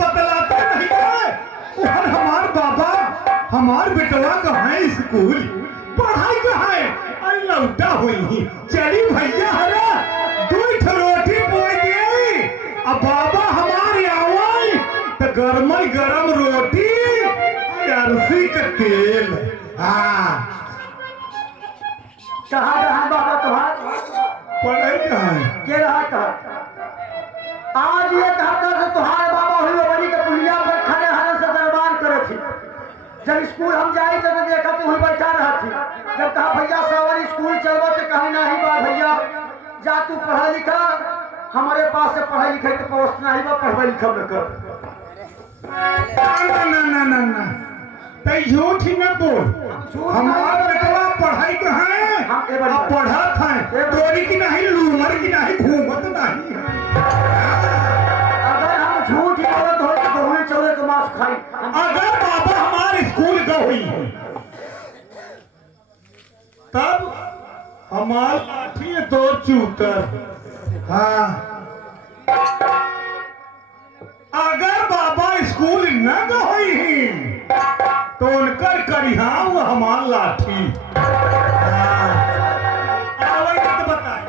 बतलाते नहीं है। और हमार बाबा हमार बेटवा कहाँ है स्कूल पढ़ाई कहाँ है? अरे लौटा हुई चली भैया हरा दूध रोटी पोई दे। अब बाबा हमारे आवाई तो गरम गरम रोटी अरसी का तेल। हाँ कहाँ रहा बाबा तुम्हारा? पढ़ाई कहाँ है? के रहा कहा? आज ये कहता था तुम्हारे बाबा हुई बड़ी के पुलिया पर खड़े हरे से दरबार करे थी। जब स्कूल हम जाए तो देखा तो वही बैठा रहा थी। जब कहा भैया सावर स्कूल चलवा तो कहा नहीं बा भैया जा तू पढ़ा लिखा हमारे पास से पढ़ाई लिखे के पहुंचना ही बा पढ़वा लिखा न कर। ना ना ना ना ना तै झूठ ही न बोल। हमारा बेटवा पढ़ाई कहाँ है? अब पढ़त है तोरी की नहीं लूमर की नहीं घूमत नहीं। अगर हम झूठ बोलत हो तो दोहरे चौरे के मांस खाई। अगर बाबा हमारे स्कूल गई तब हमार लाठी दो चूतर। हाँ अगर बाबा स्कूल न गई तो उनकर करिहा वो हमार लाठी। हाँ आवे तो बताए।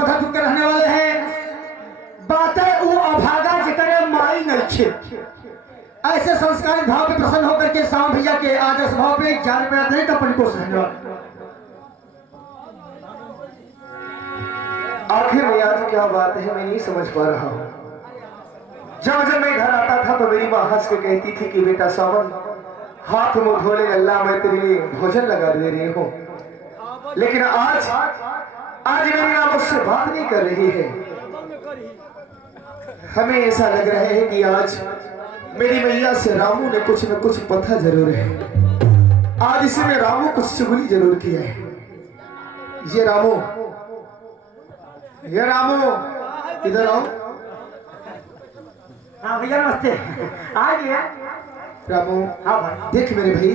पथर के रहने वाले हैं। बातें वो अभागा जिकरे माई नहीं छे। ऐसे संस्कारी भाव पे प्रसन्न होकर के सावन भैया के आदर्श भाव पे 4 रुपया नहीं तो अपन को धन्यवाद। आखिर में आज क्या बात है मैं नहीं समझ पा रहा हूँ। जब मैं घर आता था तो मेरी माँ हंस के कहती थी कि बेटा सावन हाथ मुंह धोले अल्लाह मैं तेरे लिए भोजन लगा दे रही हूँ। लेकिन आज मेरी माँ मुझसे बात नहीं कर रही है। हमें ऐसा लग रहा है कि आज मेरी मैया से रामू ने कुछ न कुछ पता जरूर है। आज इसमें रामू कुछ चुगली जरूर किया है। ये रामू इधर आओ। हाँ भैया नमस्ते। आ गया रामू। हाँ भाई। देख मेरे भाई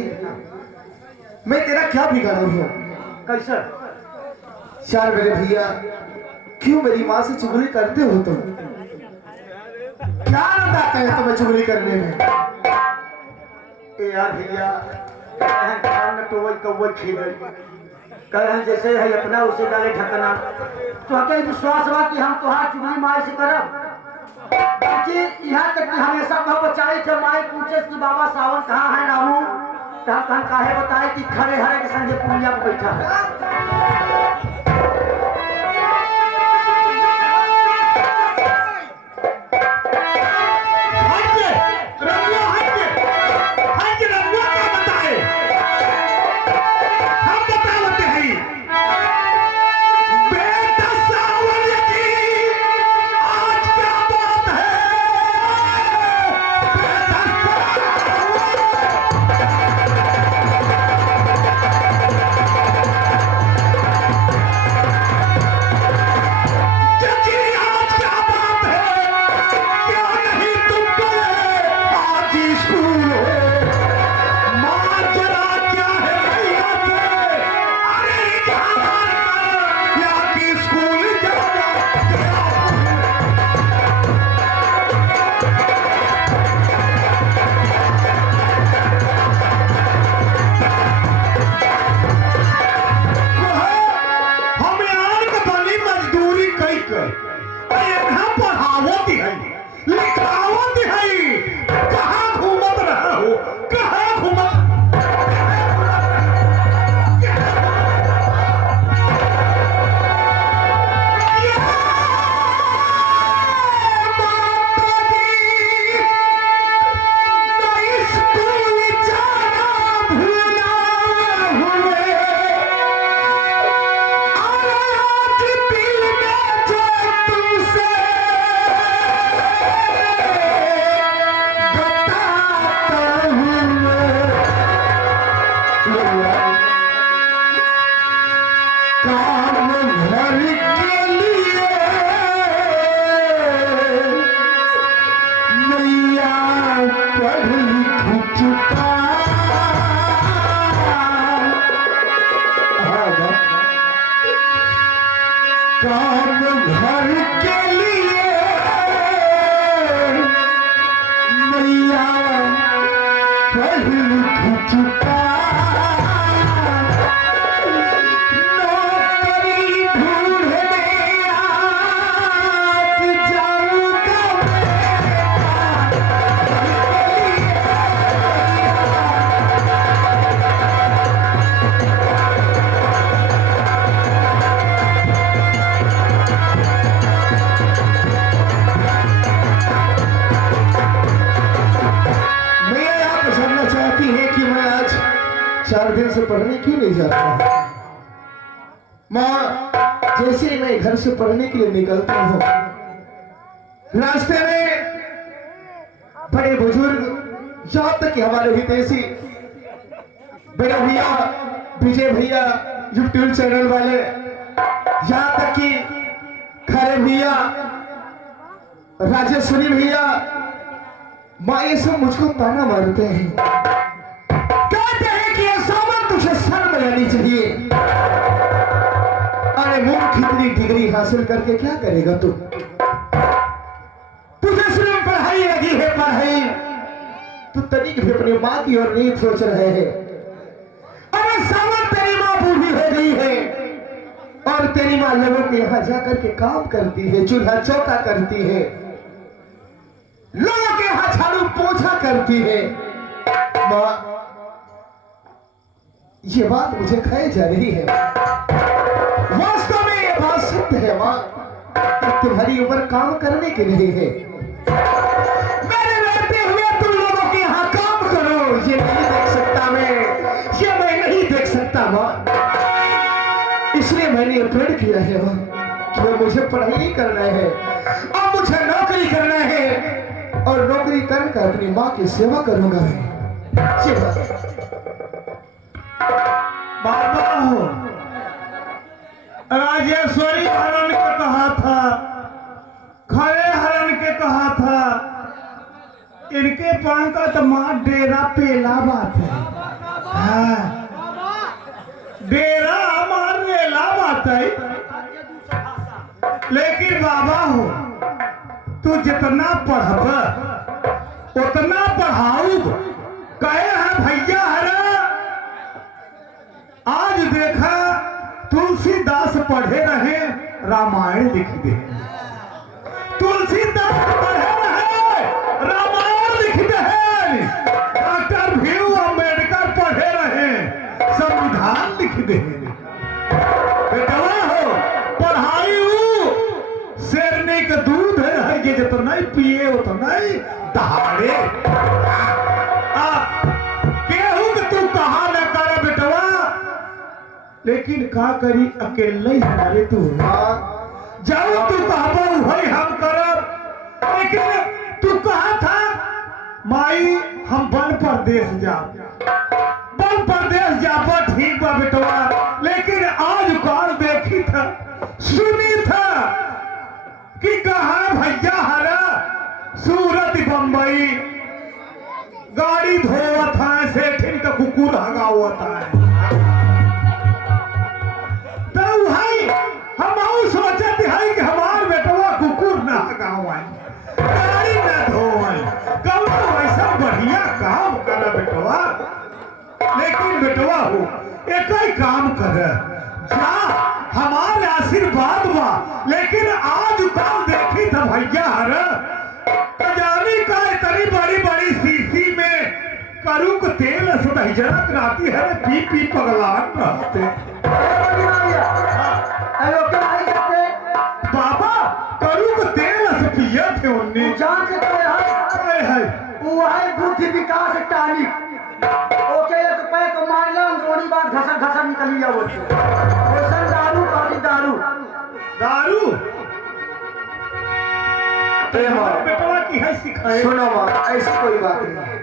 मैं तेरा क्या बिगाड़ा हूँ। कैसे यार मेरे भैया क्यों मेरी माँ से चुगली करते हो तुम? क्या आनंद आता है तुम्हें चुगली करने में? ए यार भैया कान में तो वही कौवा खी गई कह जैसे है अपना उसे डाले ढकना। तो हके विश्वास बा कि हम तोहार चुगली माई से करब कि यहाँ तक कि हमेशा कह बचाई थे माई पूछे कि बाबा सावन कहाँ है रामू तो हम काहे बताए कि खड़े हरे के संगे पुलिया पे बैठा है। से पढ़ने क्यों नहीं जाता? माँ जैसे मैं घर से पढ़ने के लिए निकलता हूँ रास्ते में बड़े बुजुर्ग यहाँ तक कि हमारे हितैषी बड़े भैया विजय भैया यूट्यूब चैनल वाले यहाँ तक कि खरे भैया राजेश्वरी भैया माँ ये सब मुझको ताना मारते हैं, कहते हैं कि ये सावन तुझे शर्म लेनी चाहिए। अरे मूर्ख इतनी डिग्री हासिल करके क्या करेगा तू? तुझे सिर्फ पढ़ाई लगी है पढ़ाई, तू तनिक भी अपनी माँ की ओर नहीं सोच रहे हैं। अरे सावन तेरी माँ बूढ़ी हो गई है और तेरी माँ लोगों के यहाँ जाकर के काम करती है, चूल्हा चौका करती है, लोगों के यहाँ झाड़ू पोछा करती है। माँ, ये बात मुझे खाई जा रही है। वास्तव में ये बात सत्य है माँ, तुम्हारी उम्र काम करने की नहीं है। मेरे रहते हुए तुम लोगों के यहाँ काम करो, ये नहीं देख सकता मैं, ये मैं नहीं देख सकता माँ। इसलिए मैंने प्रण किया है माँ कि मुझे पढ़ाई करना है और मुझे नौकरी करना है, और नौकरी करके अपनी माँ की सेवा करूंगा मैं। बाबा हो, राजेश्वरी हरण के कहा था, खड़े हरण के कहा था, इनके पान का तो माँ डेरा पेला बात है। हाँ, डेरा हमार रेला बात है। लेकिन बाबा हो, तू जितना पढ़ब उतना पढ़ाऊब। कहे हैं भैया हरा, आज देखा तुलसीदास पढ़े रहे रामायण लिख दे, तुलसीदास पढ़े रहे रामायण लिख दे, डॉक्टर भीम अम्बेडकर पढ़े रहे संविधान लिख दे। बेटवा हो, पढ़ाई शेरने का दूध है, ये जितना ही पिए उतना ही दहाड़े। केहू कि तू कहा न कर बेटवा, लेकिन का करी अकेले ही हमारे तू जाओ, तू कहबो वही हम करब। लेकिन तू कहा था माई हम वन प्रदेश जाब, वन प्रदेश जाबो, ठीक बा बेटवा। लेकिन आज कौन देखी था, सुनी था कि कहा भैया हरा सूरत बंबई गाड़ी धोवत है, सेठिन का कुकुर हगावत है। तो भाई हम सोचत है कि हमार बेटवा कुकुर ना हगावे, गाड़ी ना धोवे, कब वैसा बढ़िया काम कर बेटवा। लेकिन बेटवा हो, एक ही काम कर जा, हमारे आशीर्वाद बा। लेकिन आज कल देखी था भैया हर जानी का इतनी बड़ी बड़ी शीशी में करुक तेल सुदहजनक राती है, पी पी पगलाट रहते। बाबा करुक तेल से पिए थे उन्हें, जान के है वो है बुद्धि विकास टानिक। ओके एक पैक मार लो, अंदरूनी बात घसर घसर निकली है। वो दारू काटी दारू दारू बेटवा की है सिखाए। सुनो माँ, ऐसी कोई बात नहीं।